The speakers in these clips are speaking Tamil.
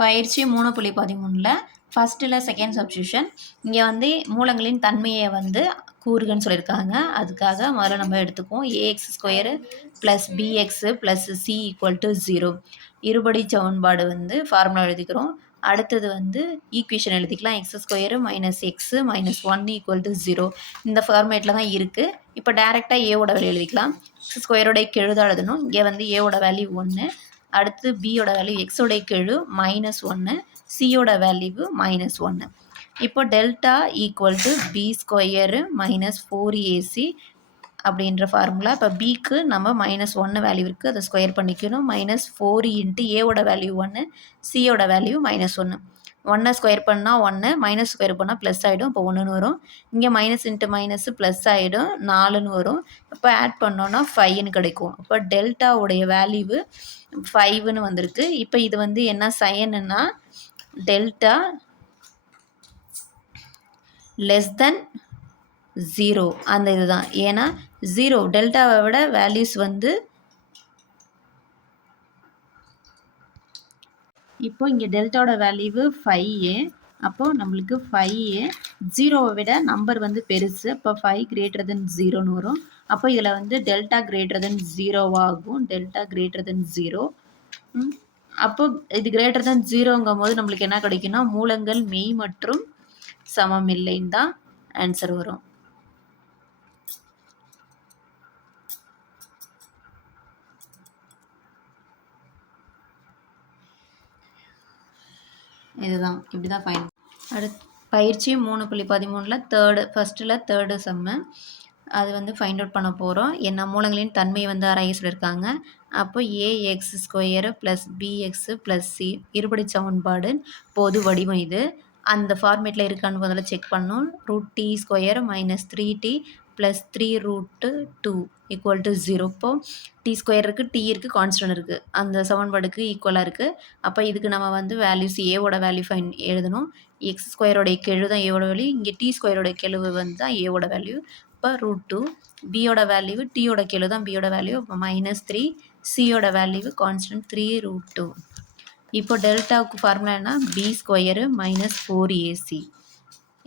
பயிற்சி மூணு புள்ளி பதிமூணில் ஃபஸ்ட்டில் செகண்ட் சப்ஸ்டியூஷன் இங்கே வந்து மூலங்களின் தன்மையை வந்து கூறுகன்னு சொல்லியிருக்காங்க. அதுக்காக முதல்ல நம்ம எடுத்துக்குவோம். A x square plus b x plus c equal to zero இருபடி சமன்பாடு வந்து ஃபார்முலா எழுதிக்கிறோம். அடுத்தது வந்து ஈக்குவேஷன் எழுதிக்கலாம். X square minus x minus one equal to zero இந்த ஃபார்மேட்டில் தான் இருக்குது இப்போ டேரெக்டாக ஏவோட வேல்யூ எழுதிக்கலாம். எக்ஸ் ஸ்கொயரோட கெழுதான் எழுதணும். இங்கே வந்து ஏவோட வேல்யூ ஒன்று அடுத்து பியோட வேல்யூ எக்ஸோட கெழு மைனஸ் ஒன்று சியோட வேல்யூ மைனஸ் ஒன்று இப்போ delta equal to b square minus four a c அப்படின்ற ஃபார்முலா இப்போ பிக்கு நம்ம மைனஸ் ஒன்று வேல்யூ இருக்குது அதை ஸ்கொயர் பண்ணிக்கணும். மைனஸ் ஃபோர் இன்ட்டு ஏவோட வேல்யூ ஒன்று சியோட வேல்யூ மைனஸ் ஒன்று ஒன்றை ஸ்கொயர் பண்ணால் ஒன்று மைனஸ் ஸ்கொயர் பண்ணால் ப்ளஸ் ஆகிடும் இப்போ ஒன்றுன்னு வரும். இங்கே மைனஸ் இன்ட்டு மைனஸ் ப்ளஸ் ஆகிடும் நாலுன்னு வரும். இப்போ ஆட் பண்ணோன்னா ஃபைவ்னு கிடைக்கும். அப்போ டெல்டாவுடைய வேல்யூவு ஃபைவ்னு வந்திருக்கு. இப்போ இது வந்து என்ன சைனுன்னா டெல்டா லெஸ் தென் ஜீரோ அந்த இதுதான். ஏன்னா ஜீரோ டெல்டாவை விட வேல்யூஸ் வந்து இப்போ இங்கே டெல்டாவோட வேல்யூவு ஃபைவ் அப்போது நம்மளுக்கு ஃபைவ் ஜீரோவை விட நம்பர் வந்து பெருசு. அப்போ ஃபைவ் கிரேட்டர் தென் ஜீரோன்னு வரும். அப்போ இதில் வந்து டெல்டா கிரேட்டர் தென் ஜீரோவாகும் டெல்டா கிரேட்டர் தென் ஜீரோ அப்போ இது கிரேட்டர் தென் ஜீரோங்கும் போது நம்மளுக்கு என்ன கிடைக்குன்னா மூலங்கள் மெய் மற்றும் சமம் இல்லைன்னு தான் ஆன்சர் வரும். இதுதான். இப்படி தான் ஃபைன் அடுத்து பயிற்சி மூணு புள்ளி பதிமூணில் தேர்டு ஃபஸ்ட்டில் தேர்டு செம்மு அது வந்து ஃபைண்ட் அவுட் பண்ண போகிறோம் என்ன மூலங்களின் தன்மையை வந்து ஆராய சொல்லியிருக்காங்க அப்போ a x square plus b x plus c இருபடி சமன்பாடு பொது வடிவம் இது. அந்த ஃபார்மேட்டில் இருக்கான்னு முதல்ல செக் பண்ணணும். Root t square minus three t plus three root two equal to zero இப்போ டி ஸ்கொயர் இருக்குது டி இருக்குது கான்ஸ்டன்ட் இருக்குது அந்த சமன்பாடுக்கு ஈக்குவலாக இருக்குது அப்போ இதுக்கு நம்ம வந்து வேல்யூஸ் ஏவோட வேல்யூ ஃபைன் எழுதணும். எக்ஸ் ஸ்கொயரோடைய கெழு தான் ஏவோட வேல்யூ இங்கே டி ஸ்கொயரோட கெழுவு வந்து தான் ஏவோட வேல்யூ இப்போ ரூட் டூ பியோட வேல்யூ டியோட கெழு தான் பியோட வேல்யூ இப்போ மைனஸ் த்ரீ சியோட value constant three root two இப்போ டெல்டாவுக்கு ஃபார்முலா என்ன? B square minus four a c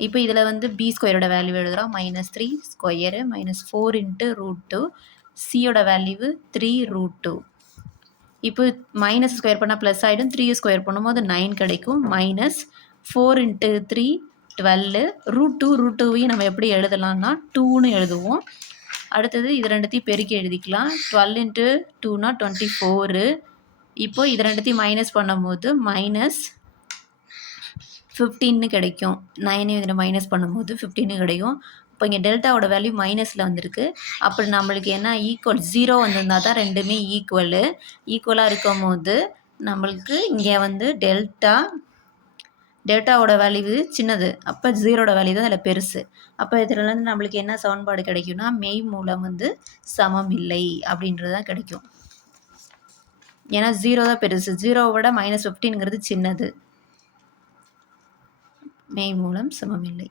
இப்போ இதில் வந்து பி ஸ்கொயரோட வேல்யூ எழுதுகிறோம் minus three square minus four into root two சியோட வேல்யூவு த்ரீ ரூட் டூ இப்போ மைனஸ் ஸ்கொயர் பண்ணால் ப்ளஸ் ஆகிடும் த்ரீ ஸ்கொயர் பண்ணும்போது நைன் கிடைக்கும். Minus four into three twelve root two root டூவையும் நம்ம எப்படி எழுதலாம்னா டூன்னு எழுதுவோம். அடுத்தது இது ரெண்டுத்தையும் பெருக்கி எழுதிக்கலாம். டுவெல் இன்ட்டு டூனா டுவெண்ட்டி ஃபோரு இப்போது இது ரெண்டுத்தையும் மைனஸ் பண்ணும்போது மைனஸ் ஃபிஃப்டீன்னு கிடைக்கும். நைனையும் இதில் மைனஸ் பண்ணும்போது ஃபிஃப்டீன்னு கிடைக்கும். இப்போ இங்கே டெல்டாவோட வேல்யூ மைனஸில் வந்திருக்கு. அப்படி நம்மளுக்கு என்ன? ஈக்குவல் ஜீரோ வந்திருந்தால் தான் ரெண்டுமே ஈக்குவலு ஈக்குவலாக இருக்கும் போது நம்மளுக்கு இங்கே வந்து டெல்டா டெல்டாவோட வேல்யூ சின்னது. அப்போ ஜீரோட வேல்யூ தான் அதில் பெருசு. அப்போ இதுலேருந்து நம்மளுக்கு என்ன சமன்பாடு கிடைக்கும்னா மெய் மூலம் வந்து சமம் இல்லை அப்படின்றது தான் கிடைக்கும். ஏன்னா ஜீரோ தான் பெருசு. ஜீரோவை விட மைனஸ் ஃபிஃப்டீனுங்கிறது சின்னது. மெய் மூலம் சமமில்லை.